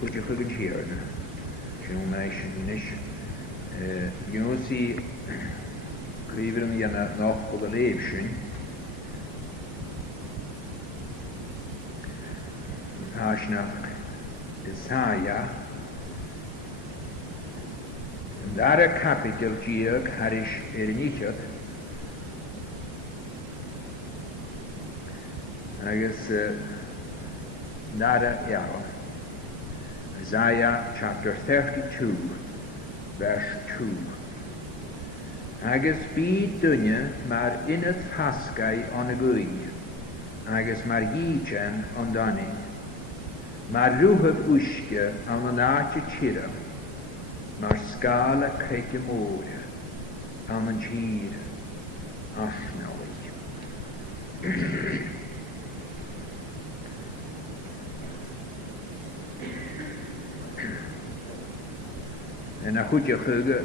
Could you hear you see Cleveland yana noch for the leaving Ashnach Isaiah and that capital Giog Harish Ernichot I guess Nada Yaro Isaiah chapter 32 verse 2 Agus bí dunne mar inad hascai an a gui agus mar híjan an daning mar ruhad uisce an an áte tira mar scala creite móre an an tír asnawi En a goedje geuge,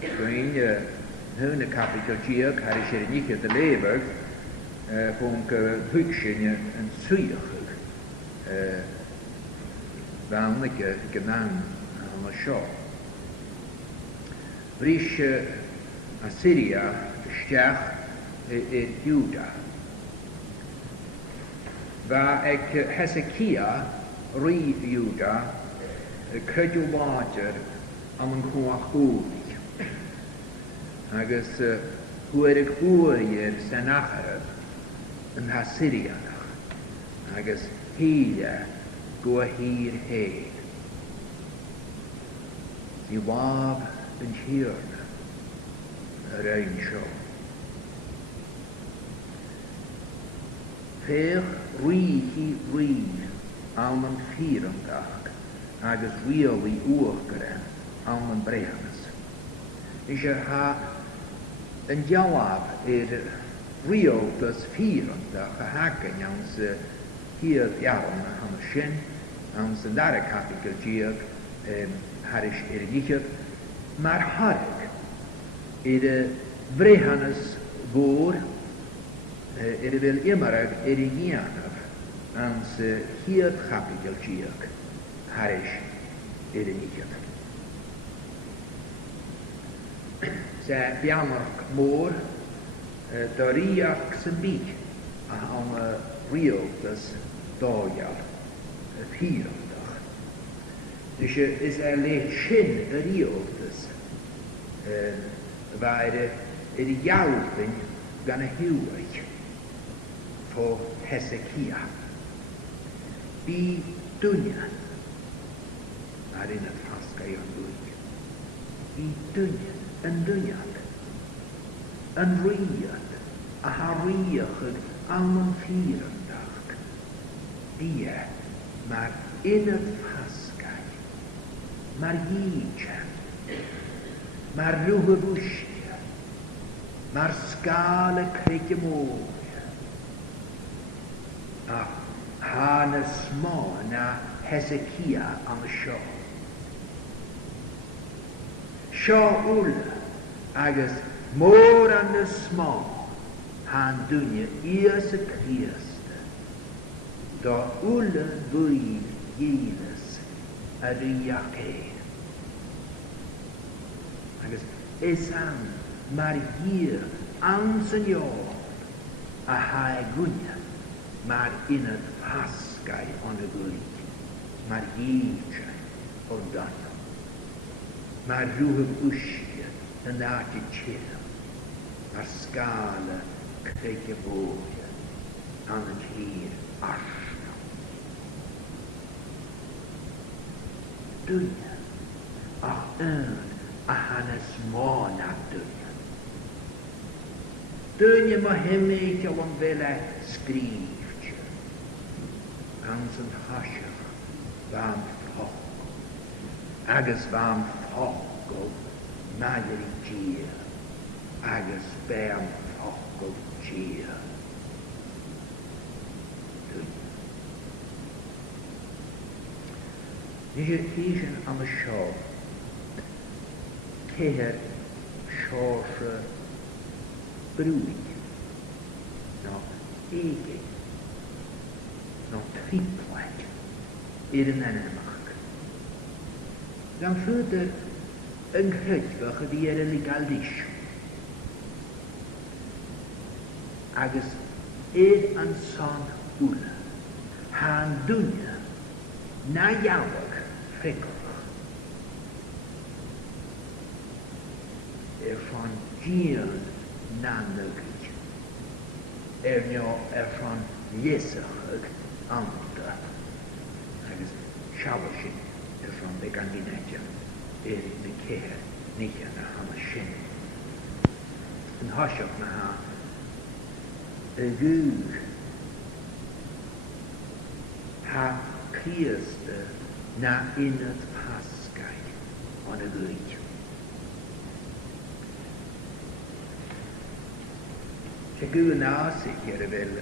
toen hun capital Giog had ik er niet te leven, vond ik hutje een zuiger, wanneer genaan aan de show. Bries Assyria stach in Juda, waar ik Hezekia rief Juda. Credw water am an chwachwyd. Agus hwyr hwyr sy'n achraf yn Hasirianach. Agus hila gwa hir heg. I wab yn hirna yr ein sio. Fech rhi am an ffyrandach. Agus really oorgeren aan een brechanis. Is ha een jawab real dus 4 gehaken ans hier jaren aan de shin ans de dare capital Giog harish niet maar harik de brechanis voor wil immer erigianaf ans hier capital Giog Harish Erenichot. Zij biamark moor doriach zijn biek aan real dus dojal vierendag. Dus is leeg shin real dus waar de jouwing gaan huwelijk voor Hezekia. Bi dunja ar in het hasgau an gwyg. I dunjad, yn riad, a hariachyd am yn ffyrandag. Ie, mar in het hasgau, mar híjan, mar rúhadústia, mar scala creige mór. A hana smá na Hezekia an y sio. Sio úla agus mór an y smá han dúne ias y Christ. Do úla fwyd Ielas a riache. Agus esan mar hir an Señor a hae gwnia mar inad hasgai on y gwyg. Mar híjan o dana. Mar rúhab úscia yn áti tira. Mar scala creige bóia an yn hir arsna. Dúnia ach a hanes móna dúnia. Dúnia ma hemmeich o an vela skriftje. Ans yn hasja. Vam fog, agus vam fogo, madri gia, agus bam fogo gia. Is het hier aan de show, keer shorse broei, nog ege, nog triplet. i'r nennemach. Dan fyrde yn chydfach ydi legal dis. Agus an son hwla. Han dunya na jawag fekkelach. Van dieren nandigig. Van lesig ander. Agus sjabelsin van de gandinetje. De keer niet aan de shin. Een hasjok na ha. Gug. Ha krieste na in het paskai aan de gug. Ze gud na zich er wel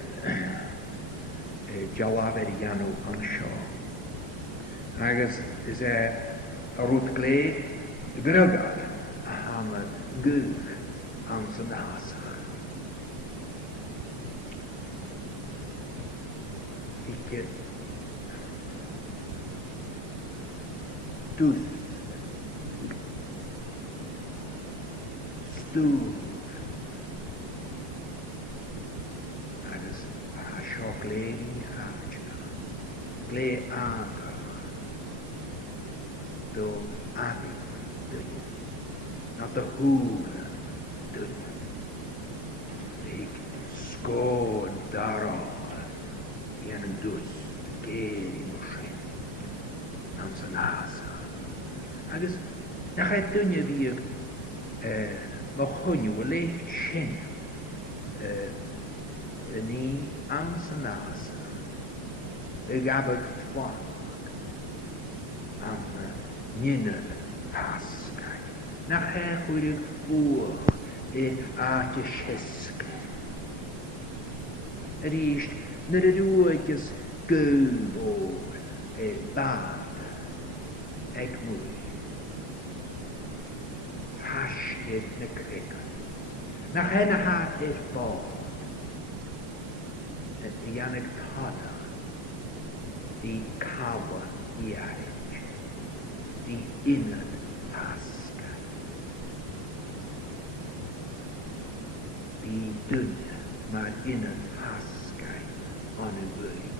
jawaber janu aan shaw. Agus is rút glé grugar a hama gug an san asach. Ikke dus stúf agus a seo glé glé aga do abi dunya, not the hula dunya. Ik skoon daarom in een dus geri moschen aan zijn nasa. En dus dan gaat dunya weer nog honje wel shen niet aan zijn nasa. Ik heb het van aan Nina paskai. Nachher goede oor aatje scheske. Is naar de doortjes geul baan. Ik moet. Hash het ne krikken. Nachher haat het bal. Het janek tada. Die kawa jare. Die in het paskai. Die dunya, maar in het paskai aan een goeie.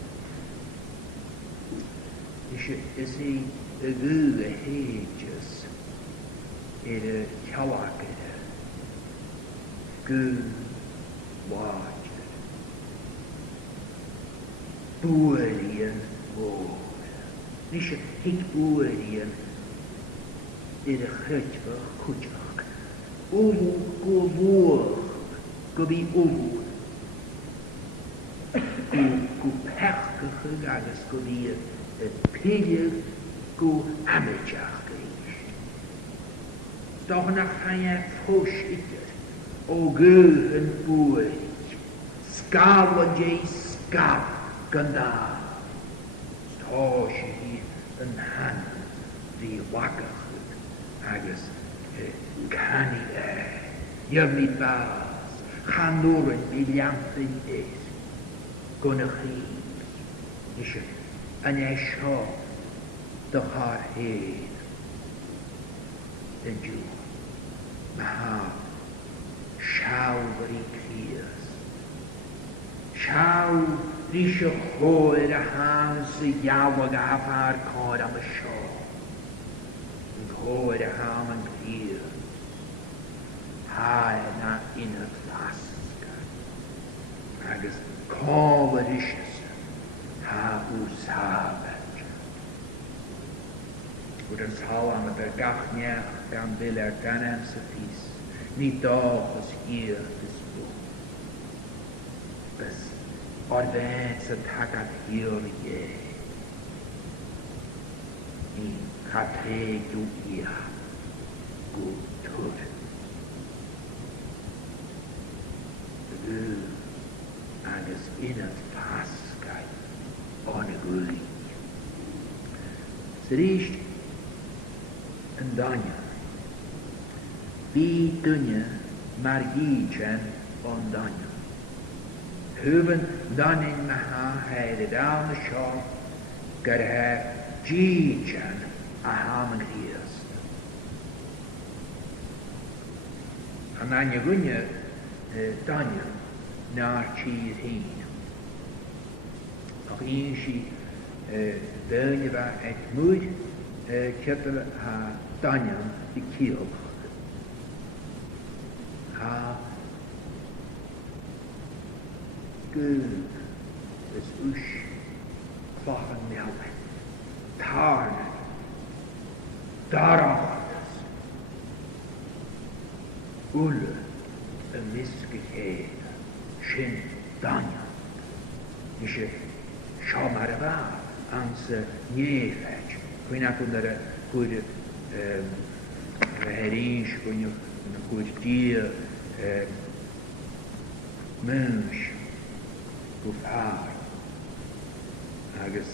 Is hij de goeie heetjes in de kjallakere. Goeie water. Boerien woorden. Is het boerien in de grutje kutjak. Ulu go woor, go be ulu. Go perkige agus go be pille go amejach geest. Toch nog gaan je voorschieten. O geuhen boerig. Skalen je skap ganda. Stoos je hier een hand die wakker. Agus cani Yrni bas Chanwren biliantyn es Gwna chi Isio Yn esio Dych ar hyn Yn diw Maha Siawr i crias Siawr Risio chwyr a hans y iawag a hafar cod am y sio Hwyr a ham yn glir. Hai na in y flasga. Agus cofer isys. Ha wsabed. Wyd yn sal am y gachniach gan ddiller gan am sy ffys. Ni doch os hir ys bw. Bys o'r fed sy'n tagad hir ie. Ni Categu ia gutur. Agus in het paskai on y gwyli. Sy'n eist yn danya. Fi dynia mar gydjan on danya. Hyfen danyn maha heir y dawn y siol gur ha díjan a ham Christ. An anya gunne Daniel nar tír hín. Ach ein si dönne va et múd ketel ha Daniel I kiel. Ha Gud is ush klachen melden. Tarnen. Darachtes. Ulle een misgegeven. Shin Daniel. Nische Shamarava. Anse Nefetch. Quina kundere goede herinsch kunje een goed dier mens gufar agus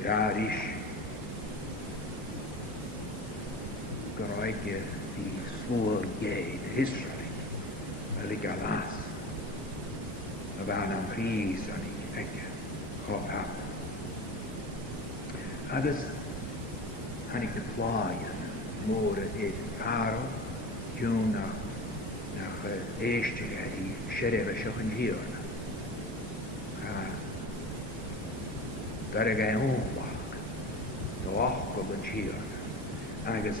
gradisch geraike die smoor gay de history ali galas about an pries aan die ekke hop agus han ik de plaaien moore het paro jong nach eerste die scherwe schoen hier daar ga onwak de wak op een hier agus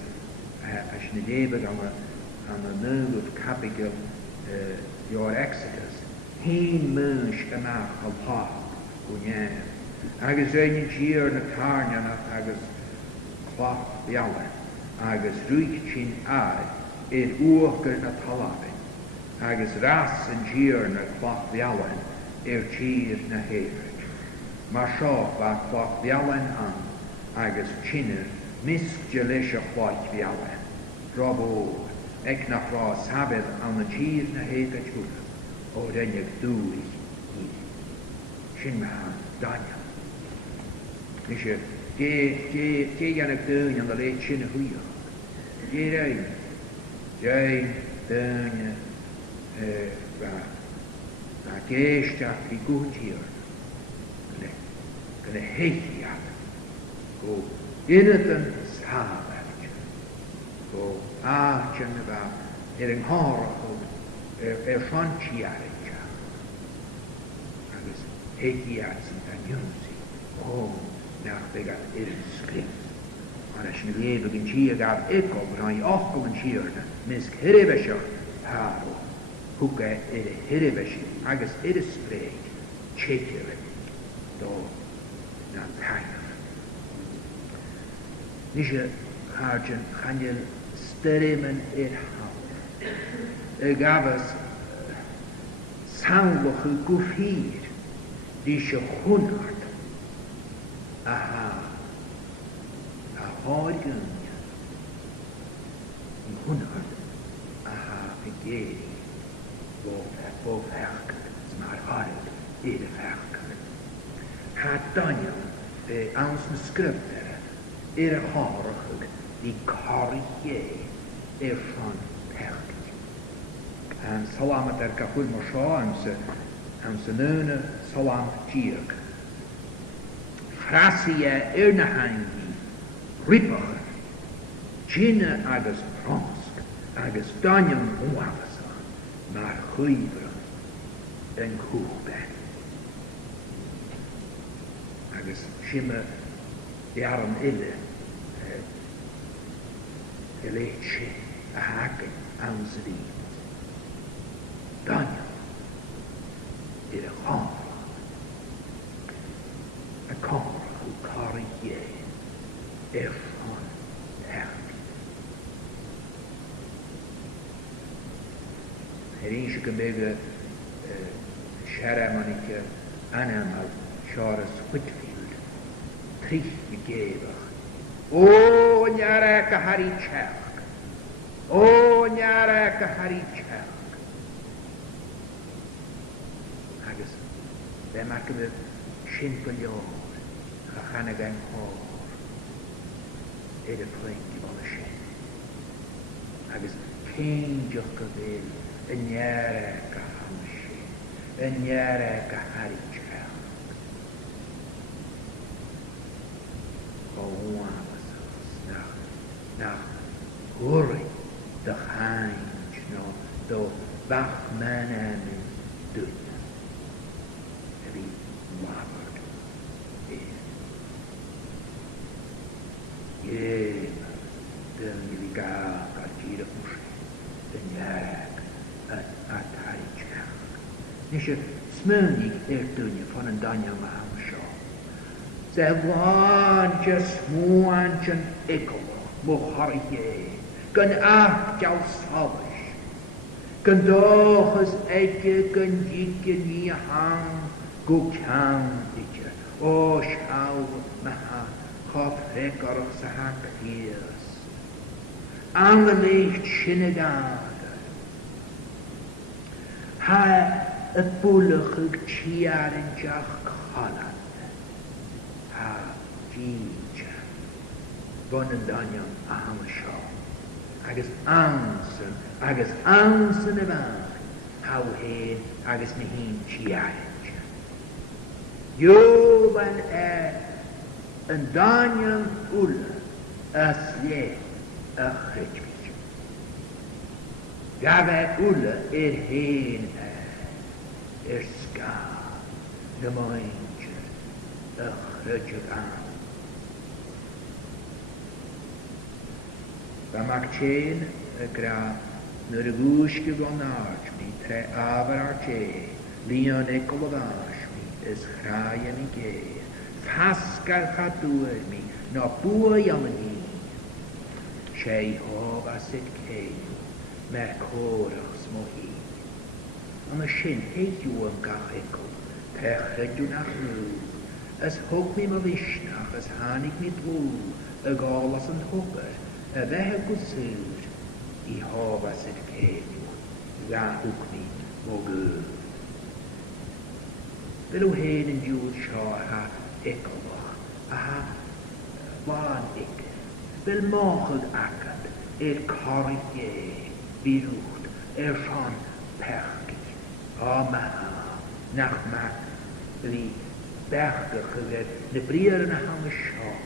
als je niet even aan de neus of capital your Exodus heen mens gemaakt op haar gunjen agus een hier na tarnia agus klap biawen agus ruichtsin aad oorger na talabing agus ras en hier na klap biawen cheer na hevig maar seo va klap biawen aan agus chinner misgelische klap biawen robo ek na fras habed aan de cheer na hevig goed o den je doe shin ma Daniel Nische Ge gan ik doen aan de leed chinne goeie. Ge rein. Jij doen waar geestach die goed hier. Kan heet ja. Go in het een sabertje. Go aartje waar een haar fantjaartje. Dus heet ja zijn danjuzi. Oh. Nach begat skrift. Maar als je nu even in Chia gaat op, dan je ook een Chia, mis heribesje, haro, hoeke heribesje, agus spreek, tjekere, do, na tager. Nisje hartjen, gaan je stemmen houden. Gaf es sangloche gufir, die je 100. Aha, hargen, 100, vergering, boven herken, maar hard, verken. Had Daniel, als een skrifter, harig, die karrière, van herken. En salamet kapul mosha, en ze neune salam tierk. Frasia ernahangi, ripper, Gine agus fransk, agus Daniel onwafasa, maar goeiberen en goedben. Agus schimme jaren ille, geleedje, a haken aan z'n lief. Daniel, in een hand. A kamera who carry ye ervan herk. Heringe kan bege Sharamanike Animal Charles Whitfield Trich gegeven. O njareke Harry Tjerk. O njareke Harry Tjerk. Hages, wij maken we Shinpeljoor, Gagannegang Hoor, de flink van de Shin. Hages, geen jokkewil, een njareke Hamshin, een njareke Harry Tjerk. huamas nach hurry de chaint no do bach man amin dunya evi wabard den vi gael gira mwysig den iag a taritjach. Nisje smulnig dunya van een danja maam sjo. Ze waantje smoantje ikkel mo harje. Gan acht jou sabish. Gan doges etje gan jikje nie hang gukjang ditje. O schau maha gaf rekorg sa hak hiers. Angelicht schinnegade. Ha het boelige tjarentjach khalan. Ha dije. Bonnen danjam ahamshaw. Agus ansen y fach, haw hen, agus mi hin tjarentj. Joban yn danjam ulle, as le a chrytwyd. Gafe ulle hen ska, na mointje, a chrytwyd an. Ba mag tjen y gra nyr y gwysg y gonarch mi tre afer ar tje, lion ecol o fash mi ys chraien i ge, fasgar chadwyr mi, no bwy am yn hi. Siei hof as it ceil, mer corach smo hi. Am y sin heithw am gach ecol, pechrydw nach nhw, as hwg mi mo visnach, as hanig mi drw, y golas yn hwber, y fehe gwswr I hof as it ceil, ga hwg mi mo gyr. Fel o hen yn diwyd sio ha ecolach, a ha wan ecol. Fel mochyd agad, corrig birwcht, Sean pergi. O maha, nach ma, li bergach yfed, na briar yn a ham y sio,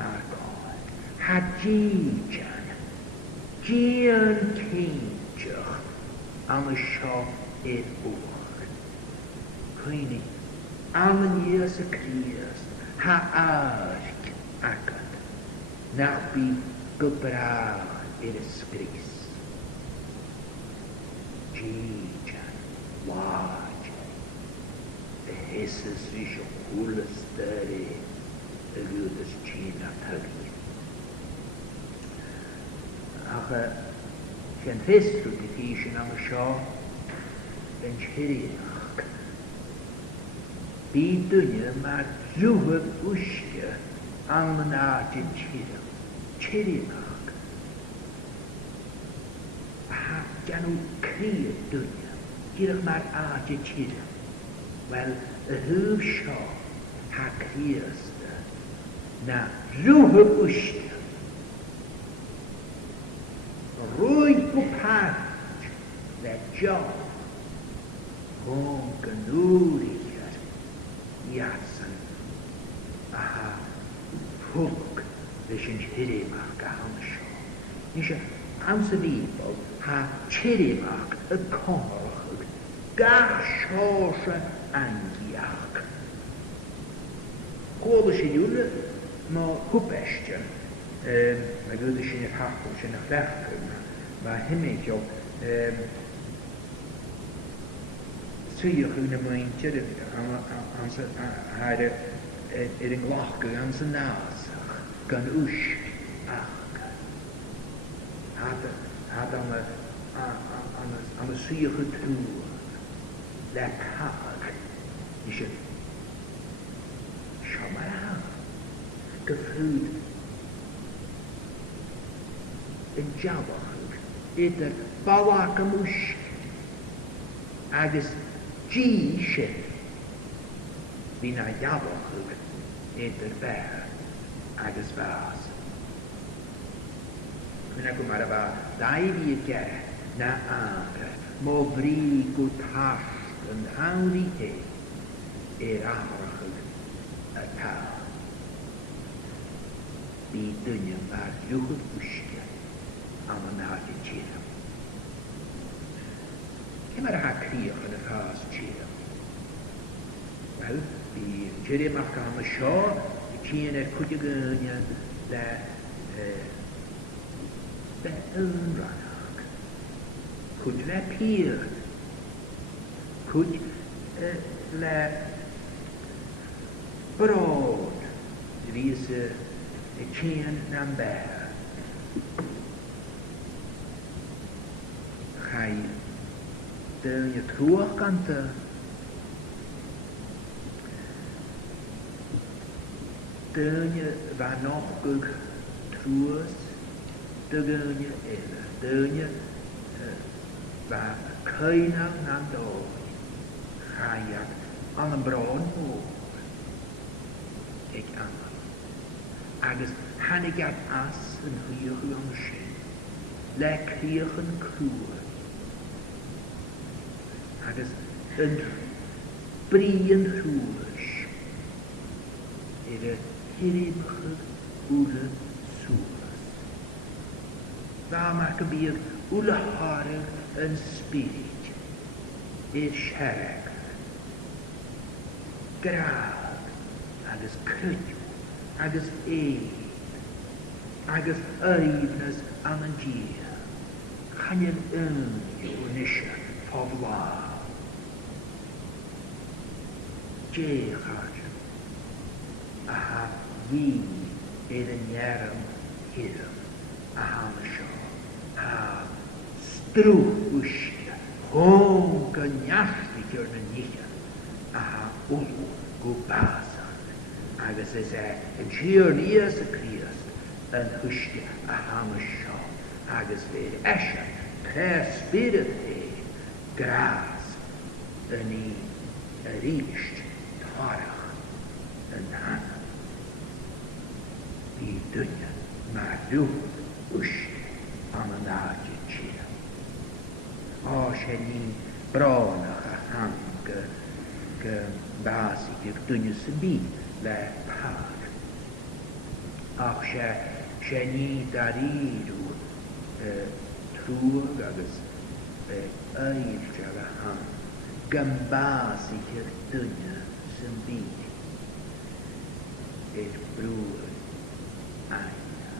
ar god. Ha jan, Gian ceintiach am y sio bwch. Cwyni, am yn ias y crias, ha arg agad, nach bi gybrach ysgris. Gian, wajan, y hysys rysio hwlys dyri, y gwydys Gina hygi. Ach gen fest rwyd I ffysyn am y sio, ben chiriach. Byd dynia mae rhywbeth wysio am yn adyn chiriach. A gan nhw cryf dynia, gyrach mae'r adyn chiriach. Wel, y hyf sio ha cryas na rhywbeth wysio. Rwy'n bwpad le John hwn gynwriad iasan a ha ffwg leis yn hirimach gael sio. Nisio amsafibol ha tirimach y corch gach sios angiach. Gwobl sy'n yw'n mo hwbestio mae gwyd sy'n eich hachol sy'n eich lechgyn mae hymig o swych yn y mwyntiad am sy'n yng ngloch gan sy'n nasach gan wysg ach had am y swych y trwy le cag eisiau siomar gyffrwyd yn jawach yd'r bawach am wysg agos sy'n fi'n a jawach yd'r ber agos fas. Fi'n a gwmar a fa dau fi ger na agr mo fri gwrtast yn hawdd I he arach y tal. bí dunne mar luchud uske an an nage tjera. Kemar ha kriach an a fas tjera. Wel, bí tjera mach am a shaw, tjena kudiganya le unranach. Kud le pier. Kud le brood. Ries tjen nam bear. Gai je troerkante. Deunje waar nog ook troers. Deunje ele. Deunje waar keiner nam dood. Ga je aan een bruin oor. Ik aan. Agus han ik at as een huur aan de schijn. Le kriegen kroer. Agus een brien roers. Ere hirimige oele soers. Daar maken we oele harig een spirit. Is scherk. Graag. Agus krutju. Agus agus eivnes an an dia. Chanyan unisha favla. Jeechart. Aha, wie een jarum hirum. Aha, ha, stroe ushia. Honken jastig nicha. Aha, ulu, gubasa. Agus is een schier eerste Christ, een husje, a hamashaw. Agus weer esche, per spirit graas, een riest, tarach, een hana. Die dunje, maar doe, husje, aan een naadje tjera. Als je niet braunige hand, basig, dunje se bien. Le par. Ach she ni dariru trug agus eilja le han gambasiger dunne sem bi broer aina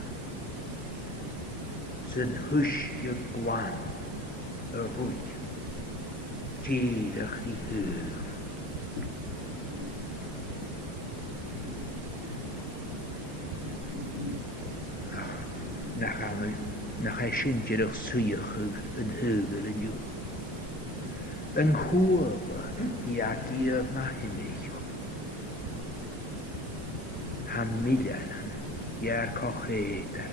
sen husje gwan roei tierig die heur. Nach hij sintjerig suiachig een heuvel en joe. Een goeie, ja die mag je niet. Han midden, ja kocheten.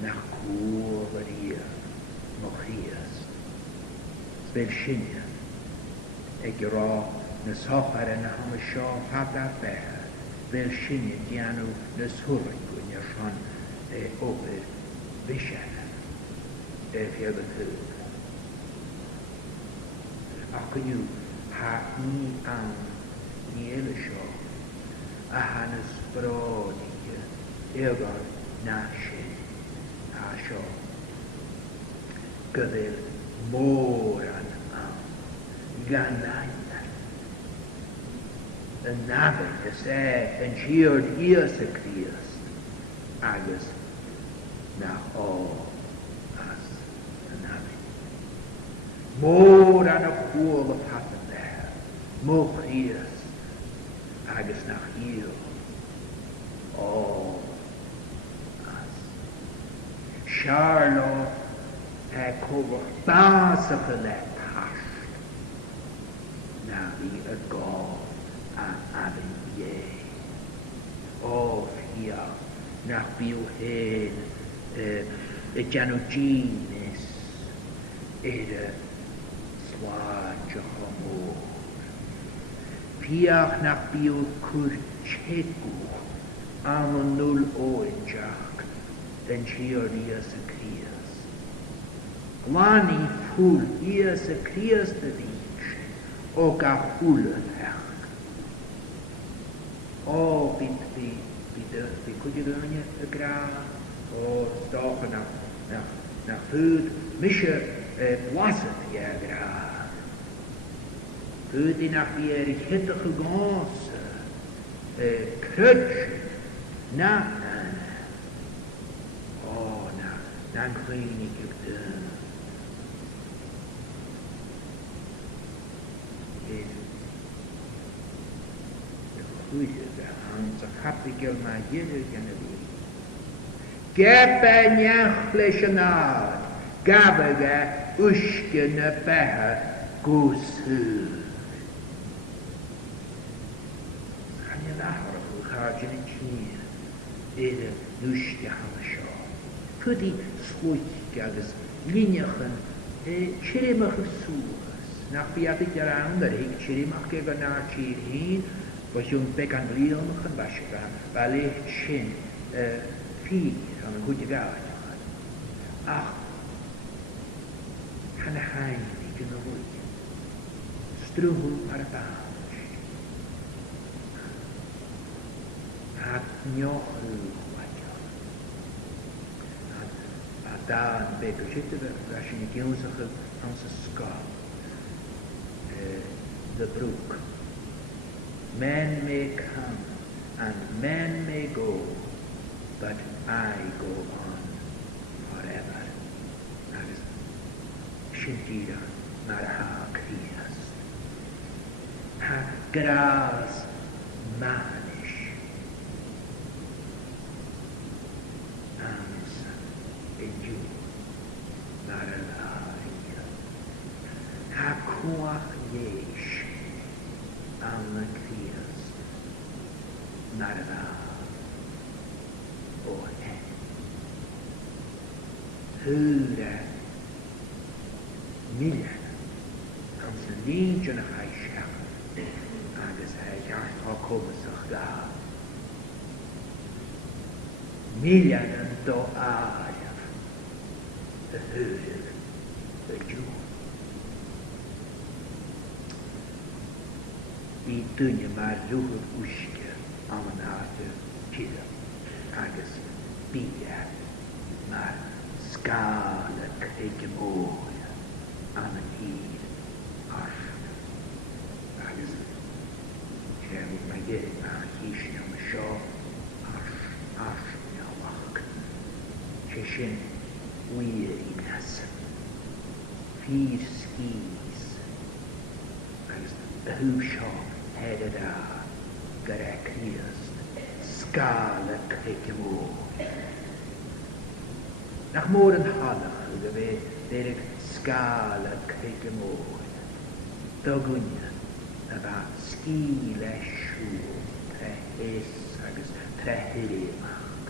Nach goeie hier, nog hier. Spel sinje. Ik ra na sochar en ham a shaw habla bear. Spel sinje dianu na surring kun je van over vision heel het hulp. Ach kun je haar niet aan die hele show. Aan een sprodetje eeuwig nasje haar show. Gewil moran aan ganaan. Een navel is een schier eerste Christ. Agus nach as an amen. More an a fool of happen there. More Christ. Agus nach hier. As. Charlotte cover basige let hast. Na wie a God an amen ye. Hier. Nach bioheen, genogines, swaadje gemoor. Piach nach biokurchegu, aan nul oorjak, den chioriase krias. Wani ful iase krias de wiech, ook a hulen hech. O bit wie kun je doen gra o stochen nach food mische wasset ja gra food die nach weer hitte gegons krutsch na oh na klein ik het Onze kapigel maar jeder generatie. Gepe njachleschenaar, gabege uskene pehe goeshuur. Gaan je lachen, hoe gaat je niet meer? Ede nuste hamasho. Voor die schootjes, linjagen, chirimige soers. Nach biatik jarander, ik chirimach gegen naar heen. Was je een bek aan lieren was je gaan, waar ligt shin, vier van een goede gaar. Ach, gaan de heim, die kunnen roeien. Stroegel maar een baas. Had nog wat je. Had daar een beker zitten, als je niet heel zag, onze skaal. De broek. Man may come and man may go, but I go on forever. Dat is Shintira Marha Krias. Ha gras manish. Amsa Eju Maralaya. Ha kuach yesh. Alla Krias Marva och hur millen hans legion hij schafft agus hij jacht har kommit sig där millen då är det hur det ju die tunje maar zoeken oeske aan een harte kille. Agus bier, maar skale kreken mooi aan een hier arf. Agus krijg ik mij dit aan hiesje aan mijn show arf ja wacht. Tjeshin weeriness. 4 skis. Agus de hoefshow. Hedda Garakrias Skala Krikemo Nach moren hallig geweest Derek Skala Krikemo Dogunja Naba Skile Shu Trehis Agus Trehirimak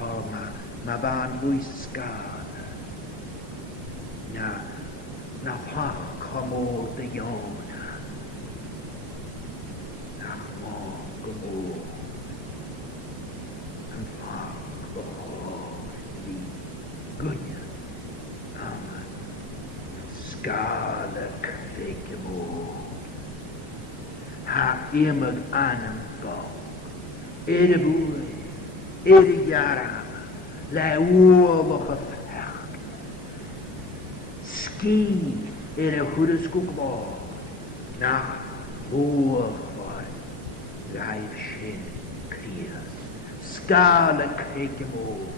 Oh ma baan buis Skala Na pach Komol de Jona, nach morgen en vaak die gunje aan skale krikemo. Ha iemand aan een bal, boer, jaren, lei oorlog gevecht. Ski. Een goede skoekbal, nach hoog voor, lijfschen kriers, skale krikemo,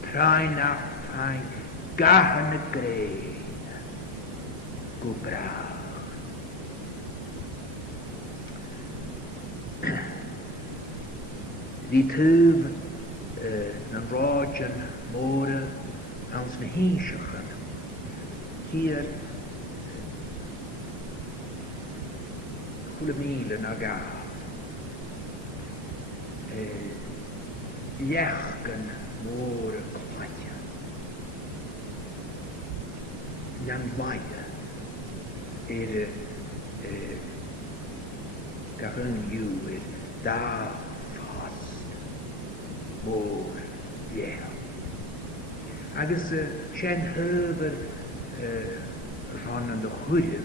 trein nach fein, gahne green, gebracht. Die tuv, een roodje, moren, als een hinsje hier volle milen naar ga. Jerken moren op platje. Jan Weide. Karin juwe daar vast. Moor. Ja. Agus zijn heuvel van de goede.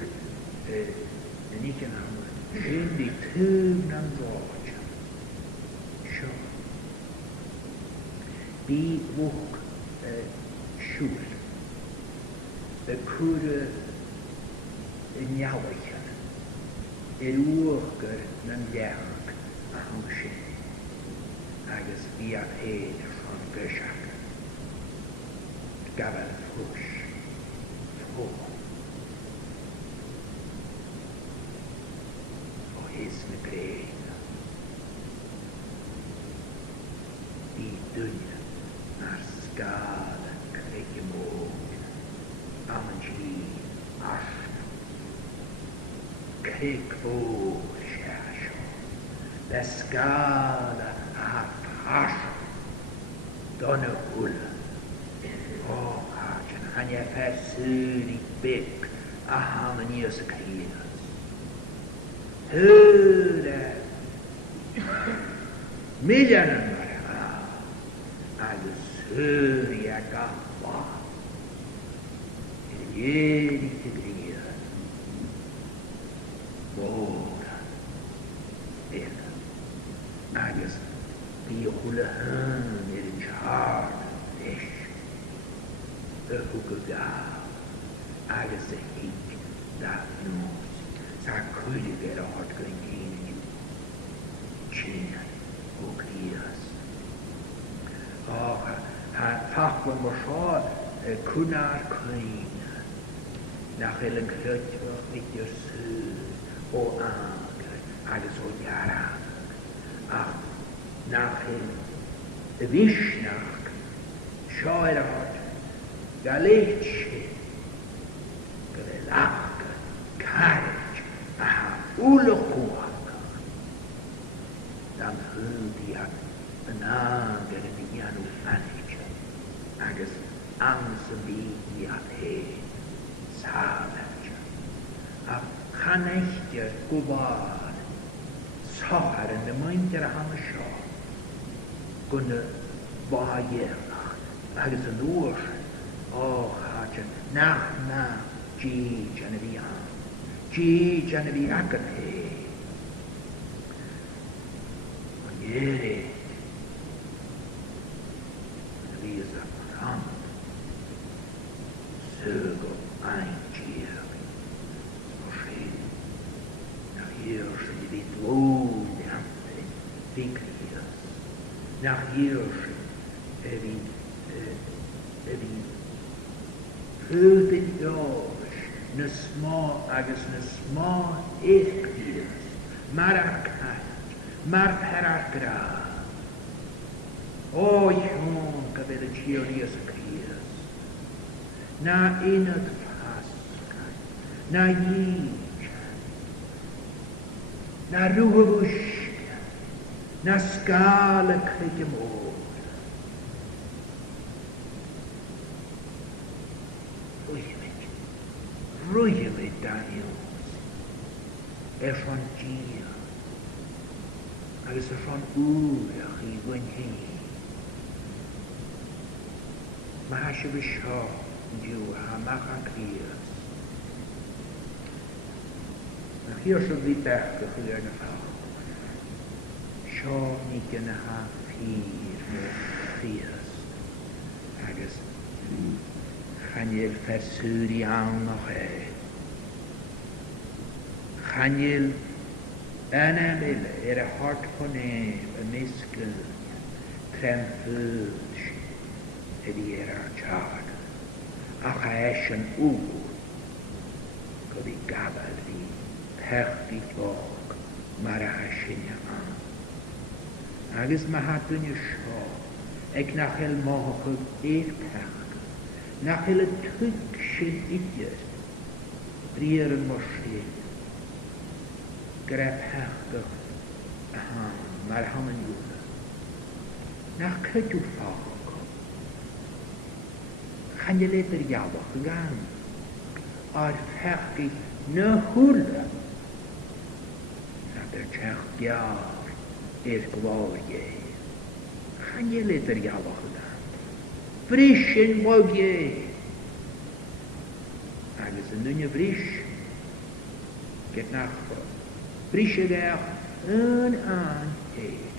Niet een ander. sin die tugn an dháte. Seo. Bí bhuc siúl. De cúra in neabhaichan. Uachgar nan deach a hang sin. Agus bí a héidir an gysiach. Gafel fwys. Fo. O hys na grein. Bí dunya ar sgad creig y môg. Am yn gi asna. Creig fôr siasio. Le sgad a pasio. Don y hwla. O, hajan, hanya fersuri big a hamanios y crias. Hyra. Milian yn mara. Agus hyri a gaffa. Ieri te crias. Bora. Ela. Agus bi hwla hyn i'r chard. Ish. Y hwgwgaf. Agus y hig da nos. Sa cwyd fer o hod gryngin. Chyn o crias. O, ha fachwan mo sio cwna'r cwyn. Nach el yn crytfach i'r sydd o agr agus o iarag. Ach, nach el y visnach sio hod Galicia, Galaka, Carriage, aha, Ulukuaka. Dan hwyddi yn ager yn ianw ffanitio, agos amsyn fi i hyn, sabertio. A chanelltir gwbad, sochar yn y mwyntir a ham y sio, gwna baierach, agos yn ŵr, o, hajan, nach na, ji jan y fi am. Ji jan y fi ac yn he. Ond ered. Fi ys a ffram. Sygo ein jiag. O sien. Nach hier sy'n i fi dlwyd i amte. Fi crias. Nach hier sy'n e fi Hwydyn Iosh, na smá agus na smá échdias, mar ar cant, mar per ar gra. O ion gyfer y tiorias y crias, na unad ffasgan, na ijan, na rwywysgan, na sgal y crydymor. Rwy'n Daniels, rhan gia, agos rhan wrach i wynhyn. Mae hasio fy sio yn diw a mach a crias. Nach hier sy'n fi bech ych chi yn y ffawr. Sio ni gyna ha ffyr mewn crias, agos Chanel fersuri iawn o che. Chanel anamil y hort ponem y misgyn trem ffyrdd ydi ar chard. Ach a eisiau ww godd i gafel fi pech i ffog mar a eisiau am. Agos mae hadwn i sio ag nach el moch eich pech. Nach hele twyg sy'n idiot, bryr yn morsyn. Grep hechgach a ham, mar ham yn ywna. Nach cydw ffog. Chaneled yr iawach yn gan. Ar fechgi na hwla. Nach yr chech giar i'r glorie. Chaneled yr iawach yn gan. Frisch in mogie. Agus yn dyn y frisch. Get nach fo. brisje daar een aan heet.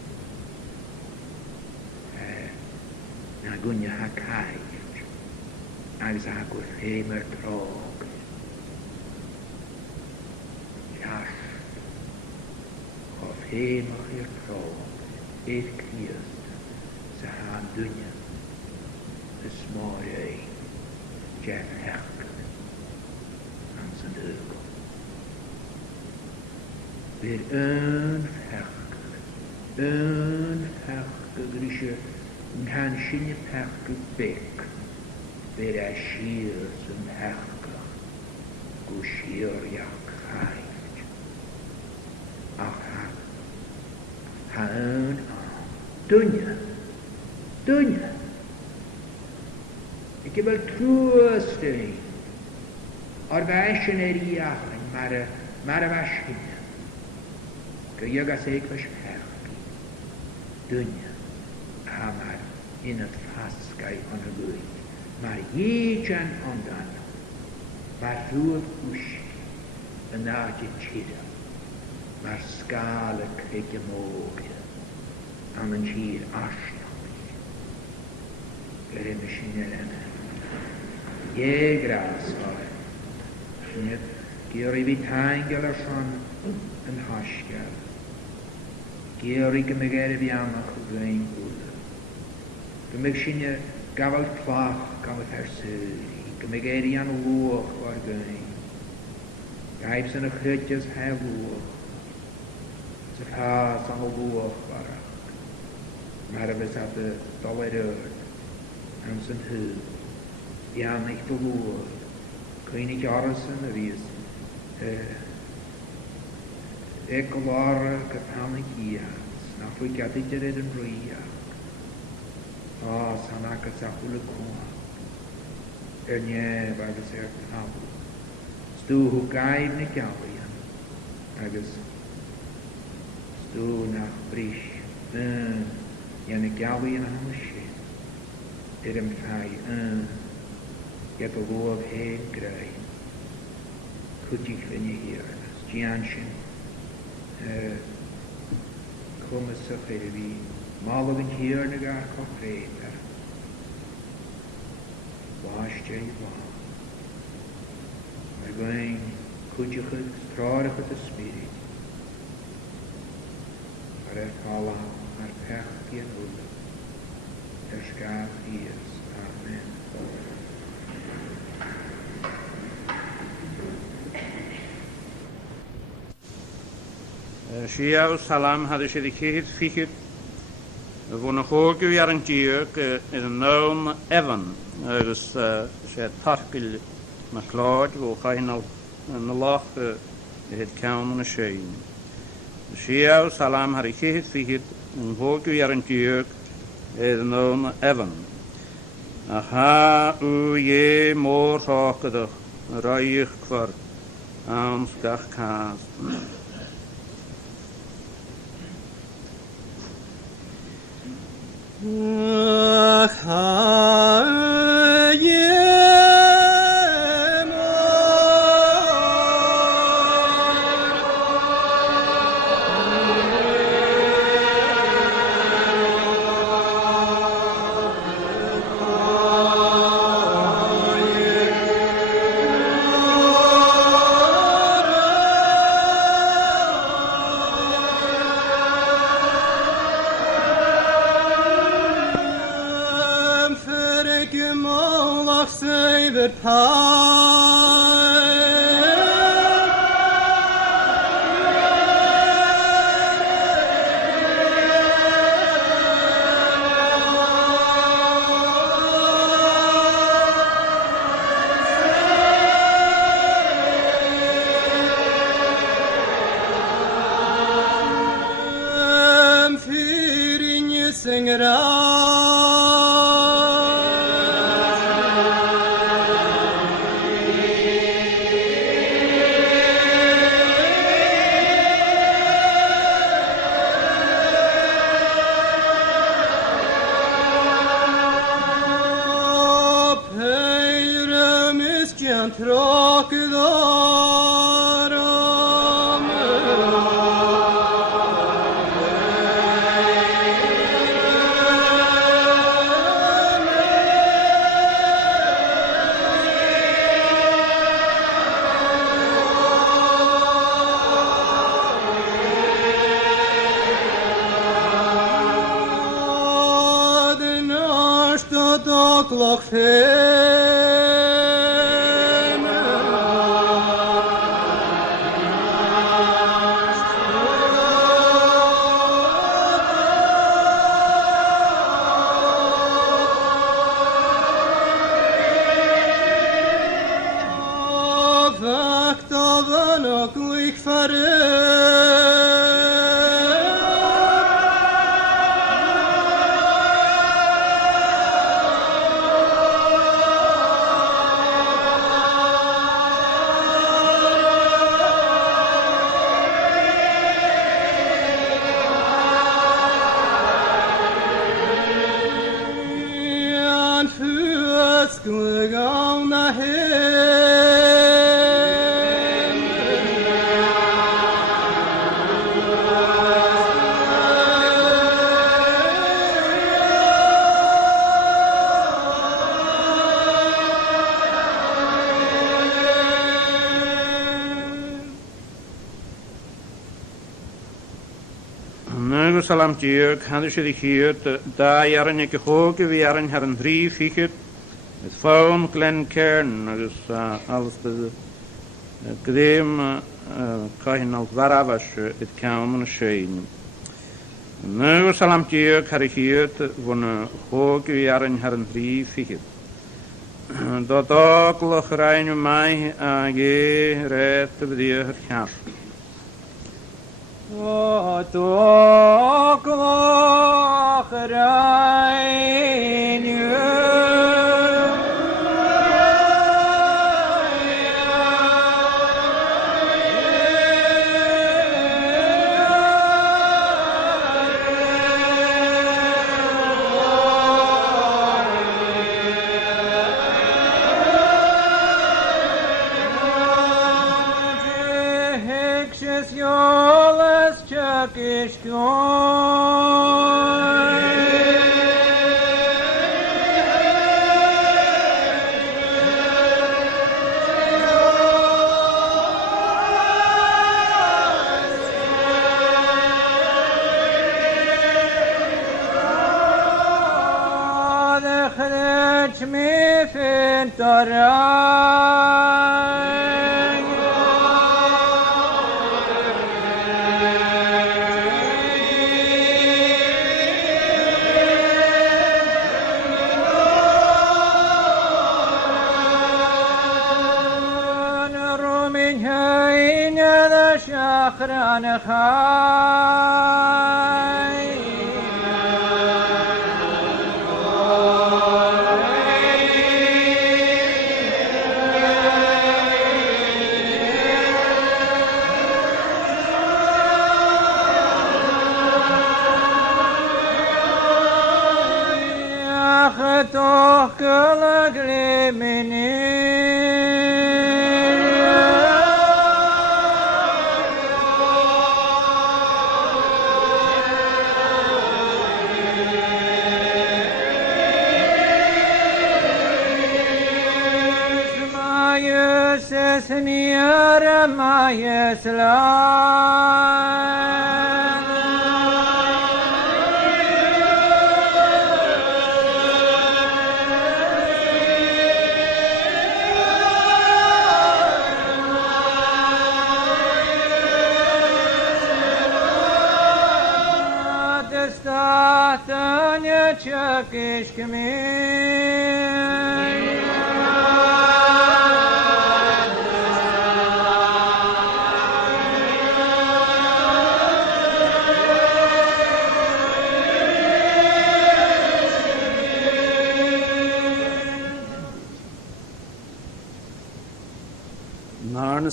Na gunja ha kaift, agus ha go fémer trog. Jas, of fémer hier trog, eet Christ, ze haan dunja, de smoorje, Jeff Herkel, aan zijn heugel. Weer een Herkel, grisje, een hansje Herkel bek, weer hij schier zijn Herkel, go schier ja krijgt. Ach, ha een aan, dunja. Ik heb wel troosten, ar wijsje er jagen, maar wijsje. Kun je gaan zeker verscherken, dunja, maar in het vastgei aan de goeie, maar jeetje en dan, maar rood kush, een naadje tjidde, maar skale kreeg je mogen, aan een tjier asnamig, er in de chinellen. Je gras var. Net geri vi tangela son en haskar. Geri gemegere vi amma khudrein gula. Gemegshine gavel plach gavel hersuri. Gemegere an luach var gein. Gaibs en khutjes ha luach. Ze haas an luach var. Maar we zaten dollar en zijn hul. Ja, nicht der Lord. König Arsen, wie es Ekolare gepanik ias, nach wie gattiter in Ria. Sanaka Sahula Kuma. Nie, weil es Tabu. Stu hu gaib ne Gallian. Agus stu nach Brisch. Jene Gallian am Schiff. Fai get a law of head grey. Could you clean your ear? Gianshin, come a suffery, Malagan here in a gar coffeeter. Wash J. We're going, could you draw with the spirit? But I call our path and wood. There's God is. Amen. Shia salam hadde ze de keer ficher voor een hoorge jaar een diuk in een naam Evan dus ze tarkel McLeod wo geen al een lach het kan een scheen Shia salam hadde keer ficher een hoorge jaar een diuk in een naam Evan aha je moor zakedig rijig kwar aan dag kaas gloch fem. Vakt av en och lik Salam diog, hadde sydd I hyd, da jaren ikke håg vi jaren her en dri fikket, et faun Glen Cairn, agus alles det gdym kahin al varafas et kaum yn sjöin. Nu salam diog hadde hyd, vona håg vi jaren her en dri fikket. Da dagloch rein mai ag ret bedier kjast. O dogloch rein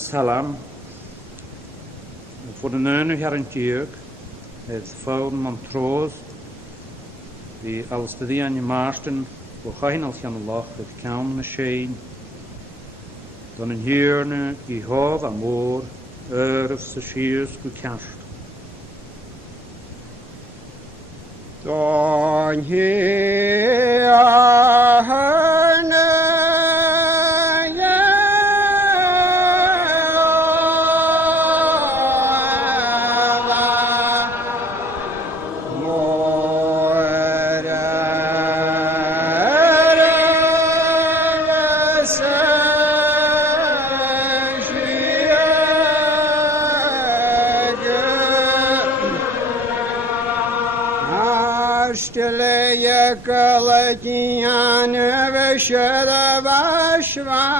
Salam voor de neune her en tjeuk het faun man troost die als de die aan je maasten voor geen als jan lach het kaum na sheen dan een hierne die hof amor of se shies gekast dan hier Kalatiana Veshada Vashvaya